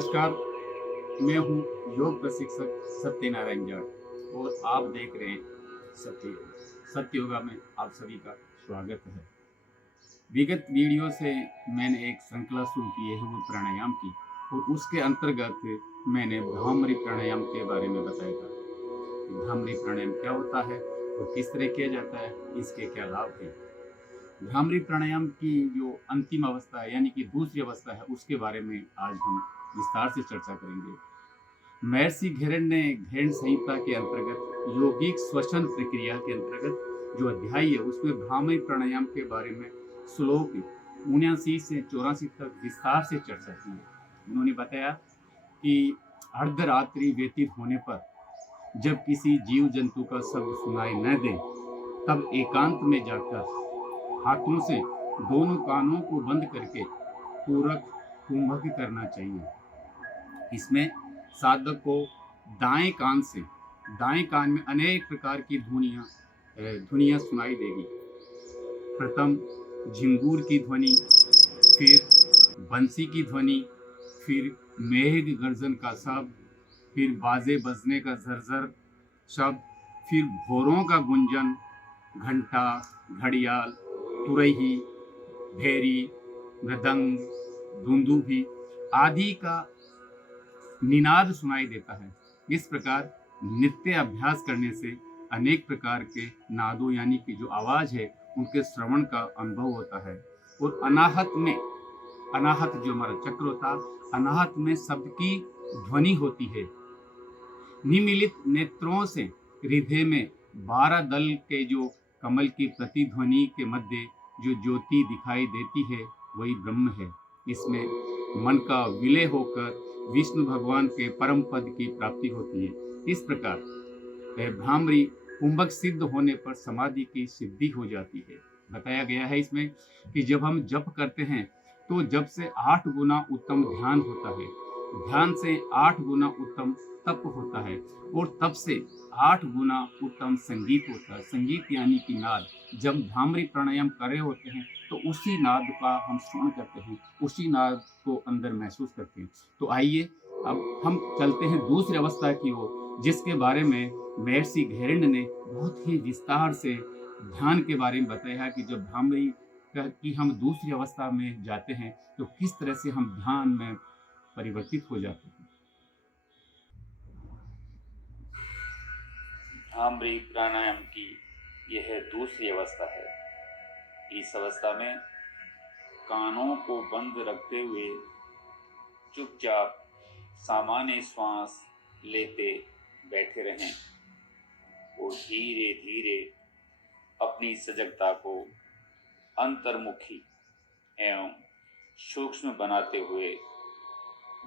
नमस्कार, मैं हूँ योग प्रशिक्षक सत्यनारायण जाट और आप देख रहे हैं सत्य योगा में आप सभी का स्वागत है। विगत वीडियो से मैंने एक श्रृंखला शुरू की है वो प्राणायाम की, और उसके अंतर्गत मैंने भ्रामरी प्राणायाम के बारे में बताया था कि भ्रामरी प्राणायाम क्या होता है और किस तरह किया जाता है, इसके क्या लाभ हैं। भ्रामरी प्राणायाम की जो अंतिम अवस्था है यानी कि दूसरी अवस्था है, उसके बारे में आज हम विस्तार से चर्चा करेंगे। महर्षि घेरन ने घेरन संहिता के अंतर्गत यौगिक श्वसन प्रक्रिया के अंतर्गत जो अध्याय है उसमें भ्रामरी प्राणायाम के बारे में श्लोक 79 से 84 तक विस्तार से चर्चा की है। उन्होंने बताया कि अर्धरात्रि व्यतीत होने पर जब किसी जीव जंतु का शब्द सुनाई न दे तब एकांत में जाकर हाथों से दोनों कानों को बंद करके पूरक कुंभक करना चाहिए। इसमें साधक को दाएं कान में अनेक प्रकार की ध्वनियाँ सुनाई देगी। प्रथम झिंगूर की ध्वनि, फिर बंसी की ध्वनि, फिर मेघ गर्जन का शब्द, फिर बाजे बजने का झरझर शब्द, फिर भोरों का गुंजन, घंटा, घड़ियाल, तुरही, भेरी, मृदंग, दुंदुभी आदि का निनाद सुनाई देता है। इस प्रकार नित्य अभ्यास करने से अनेक प्रकार के नादों यानी कि जो आवाज है उनके श्रवण का अनुभव होता है। और अनाहत जो हमारा चक्र होता, अनाहत में शब्द की ध्वनि होती है। निमिलित नेत्रों से हृदय में 12 दल के जो कमल की प्रतिध्वनि के मध्य जो ज्योति दिखाई देती है वही ब्रह्म है। इसमें मन का विलय होकर विष्णु भगवान के परम पद की प्राप्ति होती है। इस प्रकार भ्रामरी कुंभक सिद्ध होने पर समाधि की सिद्धि हो जाती है। बताया गया है इसमें कि जब हम जप करते हैं तो जब से 8 गुना उत्तम ध्यान होता है, ध्यान से 8 गुना उत्तम तप होता है, और तप से 8 गुना उत्तम संगीत होता है। संगीत यानी कि नाद। जब भ्रामरी प्राणायाम कर रहे होते हैं तो उसी नाद का हम श्रवण करते हैं, उसी नाद को अंदर महसूस करते हैं। तो आइए अब हम चलते हैं दूसरी अवस्था की ओर, जिसके बारे में महर्षि घेरन ने बहुत ही विस्तार से ध्यान के बारे में बताया कि जब भ्रामरी की हम दूसरी अवस्था में जाते हैं तो किस तरह से हम ध्यान में परिवर्तित हो जाते हैं। भ्रामरी प्राणायाम की यह दूसरी अवस्था है। इस अवस्था में कानों को बंद रखते हुए चुपचाप सामान्य श्वास लेते बैठे रहें और धीरे धीरे अपनी सजगता को अंतर्मुखी एवं सूक्ष्म बनाते हुए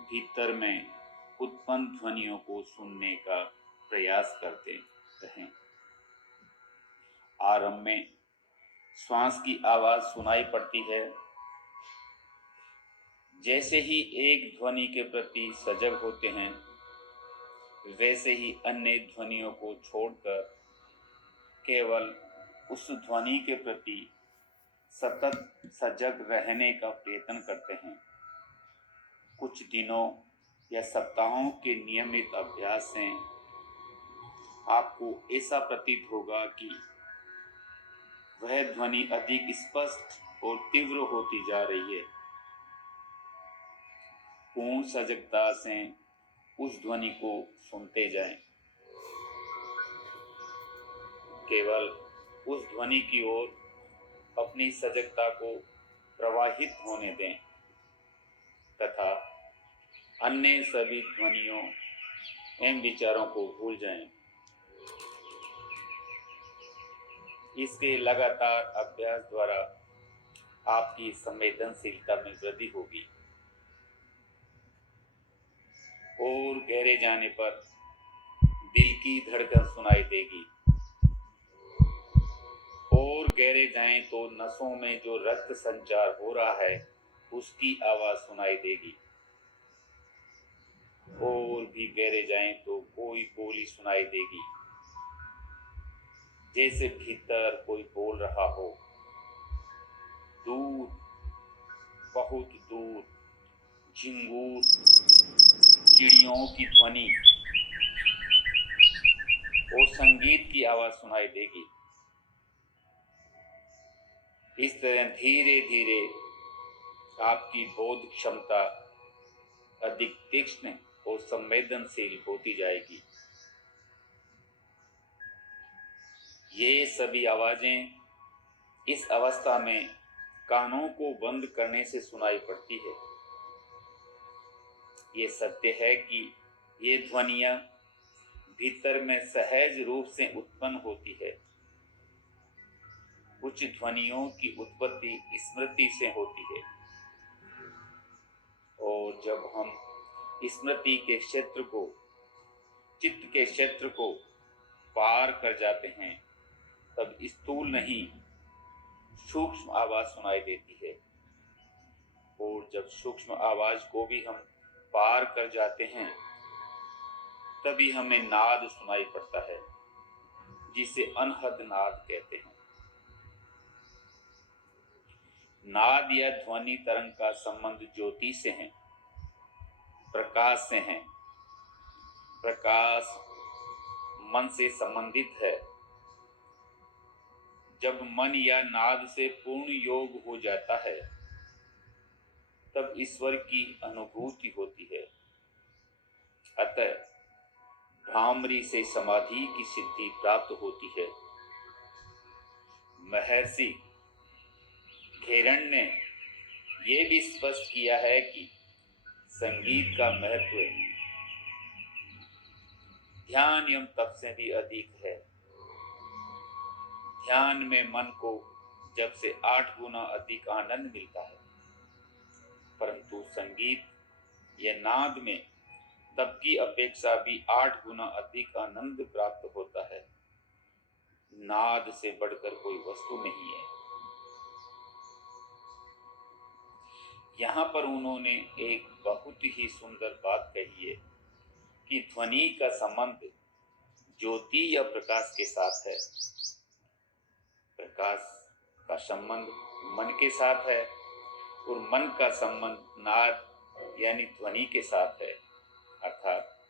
भीतर में उत्पन्न ध्वनियों को सुनने का प्रयास करते रहें। आरंभ में श्वास की आवाज सुनाई पड़ती है। जैसे ही एक ध्वनि के प्रति सजग होते हैं वैसे ही अन्य ध्वनियों को छोड़कर केवल उस ध्वनि के प्रति सतत सजग रहने का प्रयत्न करते हैं। कुछ दिनों या सप्ताहों के नियमित अभ्यास से आपको ऐसा प्रतीत होगा कि वह ध्वनि अधिक स्पष्ट और तीव्र होती जा रही है। पूर्ण सजगता से उस ध्वनि को सुनते जाएं। केवल उस ध्वनि की ओर अपनी सजगता को प्रवाहित होने दें तथा अन्य सभी ध्वनियों एवं विचारों को भूल जाएं। इसके लगातार अभ्यास द्वारा आपकी संवेदनशीलता में वृद्धि होगी और गहरे जाने पर दिल की धड़कन सुनाई देगी, और गहरे जाएं तो नसों में जो रक्त संचार हो रहा है उसकी आवाज सुनाई देगी, और भी गहरे जाएं तो कोई बोली सुनाई देगी, जैसे भीतर कोई बोल रहा हो। दूर, बहुत दूर झिंगूर, चिड़ियों की ध्वनि और संगीत की आवाज सुनाई देगी। इस तरह धीरे धीरे आपकी बोध क्षमता अधिक तीक्ष्ण और संवेदनशील होती जाएगी। ये सभी आवाजें इस अवस्था में कानों को बंद करने से सुनाई पड़ती है। ये सत्य है कि ये ध्वनियां भीतर में सहज रूप से उत्पन्न होती है। कुछ ध्वनियों की उत्पत्ति स्मृति से होती है, और जब हम स्मृति के क्षेत्र को, चित्त के क्षेत्र को पार कर जाते हैं, तब स्थूल नहीं सूक्ष्म आवाज सुनाई देती है। और जब सूक्ष्म आवाज को भी हम पार कर जाते हैं, तभी हमें नाद सुनाई पड़ता है, जिसे अनहद नाद कहते हैं। नाद या ध्वनि तरंग का संबंध ज्योति से है, प्रकाश से है। प्रकाश मन से संबंधित है। जब मन या नाद से पूर्ण योग हो जाता है, तब ईश्वर की अनुभूति होती है। अतः भ्रामरी से समाधि की सिद्धि प्राप्त होती है। महर्षि घेरण ने यह भी स्पष्ट किया है कि संगीत का महत्व ध्यान एवं तप से भी अधिक है। ध्यान में मन को जब से 8 गुना अधिक आनंद मिलता है, परंतु संगीत या नाद में तप की अपेक्षा भी 8 गुना अधिक आनंद प्राप्त होता है। नाद से बढ़कर कोई वस्तु नहीं है। यहाँ पर उन्होंने एक बहुत ही सुंदर बात कही है कि ध्वनि का संबंध ज्योति या प्रकाश के साथ है। प्रकाश का संबंध मन के साथ है, और मन का संबंध नाद यानी ध्वनि के साथ है। अर्थात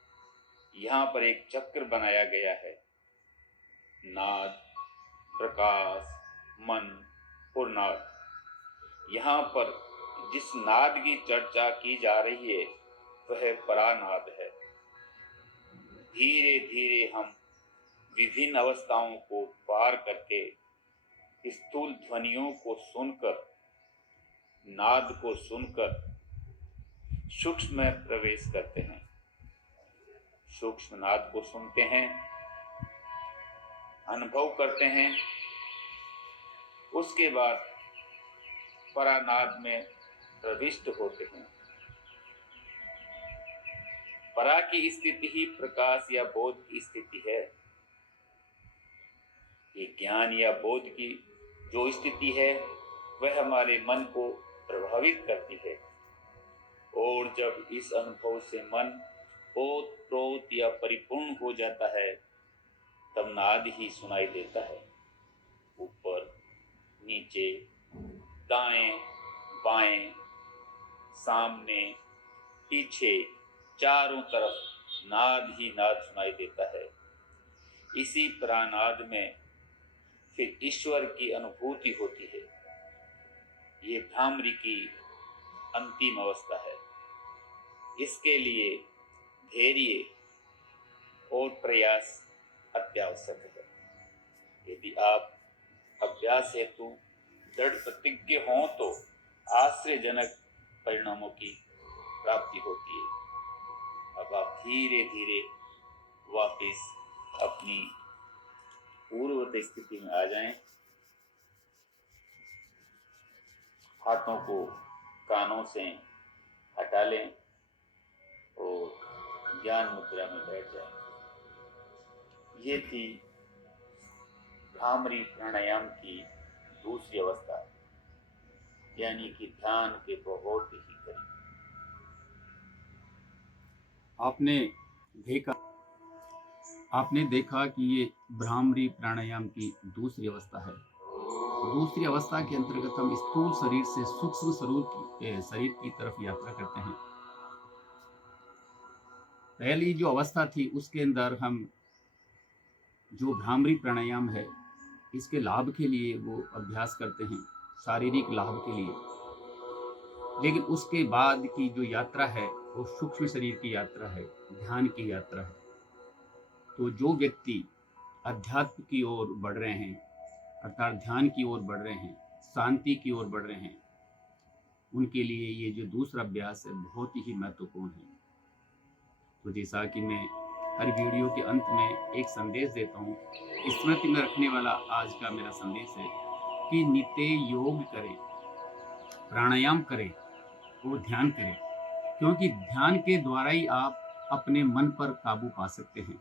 यहाँ पर एक चक्र बनाया गया है। नाद, प्रकाश, मन और नाद। यहाँ पर जिस नाद की चर्चा की जा रही है, वह परानाद है। धीरे धीरे हम विभिन्न अवस्थाओं को पार करके स्थूल ध्वनियों को सुनकर, नाद को सुनकर सूक्ष्म में प्रवेश करते हैं। सूक्ष्म नाद को सुनते हैं, अनुभव करते हैं, उसके बाद परानाद में प्रविष्ट होते हैं। परा की स्थिति ही प्रकाश या बोध की स्थिति है। ये ज्ञान या बोध की जो स्थिति है, वह हमारे मन को प्रभावित करती है। और जब इस अनुभव से मन ओत-प्रोत या परिपूर्ण हो जाता है, तब नाद ही सुनाई देता है। ऊपर, नीचे, दाएं, बाएं, सामने, पीछे, चारों तरफ नाद ही नाद सुनाई देता है। इसी प्रानाद में फिर ईश्वर की अनुभूति होती है। ये भ्रामरी की अंतिम अवस्था है। इसके लिए धैर्य और प्रयास अत्यावश्यक है। यदि आप अभ्यास हेतु दृढ़ प्रतिज्ञ हों, तो आश्चर्यजनक परिणामों की प्राप्ति होती है। अब आप धीरे धीरे वापस अपनी पूर्ववत स्थिति में आ जाएं। हाथों को कानों से हटा लें और ज्ञान मुद्रा में बैठ जाएं। ये थी भ्रामरी प्राणायाम की दूसरी अवस्था, यानी कि ध्यान के बहुत ही करीब। आपने देखा कि ये भ्रामरी प्राणायाम की दूसरी अवस्था है। दूसरी अवस्था के अंतर्गत हम स्थूल शरीर से सूक्ष्म शरीर की तरफ यात्रा करते हैं। पहली जो अवस्था थी उसके अंदर हम जो भ्रामरी प्राणायाम है, इसके लाभ के लिए वो अभ्यास करते हैं, शारीरिक लाभ के लिए। लेकिन उसके बाद की जो यात्रा है, वो सूक्ष्म शरीर की यात्रा है, ध्यान की यात्रा है। तो जो व्यक्ति अध्यात्म की ओर बढ़ रहे हैं, अर्थात ध्यान की ओर बढ़ रहे हैं, शांति की ओर बढ़ रहे हैं, उनके लिए ये जो दूसरा अभ्यास है बहुत ही महत्वपूर्ण है। तो जैसा कि मैं हर वीडियो के अंत में एक संदेश देता हूँ, स्मृति में रखने वाला आज का मेरा संदेश है कि नित्य योग करें, प्राणायाम करें और ध्यान करें, क्योंकि ध्यान के द्वारा ही आप अपने मन पर काबू पा सकते हैं।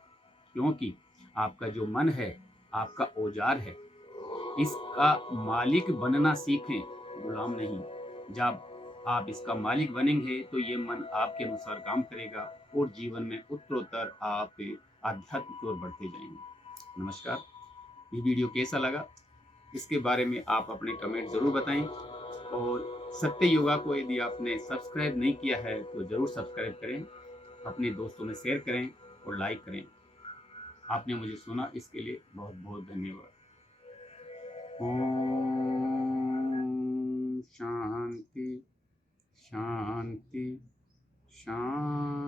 क्योंकि आपका जो मन है, आपका औजार है, इसका मालिक बनना सीखें, गुलाम नहीं। जब आप इसका मालिक बनेंगे तो ये मन आपके अनुसार काम करेगा और जीवन में उत्तरोत्तर आप आध्यात्म की ओर बढ़ते जाएंगे। नमस्कार। ये वीडियो कैसा लगा, इसके बारे में आप अपने कमेंट ज़रूर बताएं, और सत्य योगा को यदि आपने सब्सक्राइब नहीं किया है तो ज़रूर सब्सक्राइब करें, अपने दोस्तों में शेयर करें और लाइक करें। आपने मुझे सुना, इसके लिए बहुत बहुत धन्यवाद। ओम शांति शांति शांति।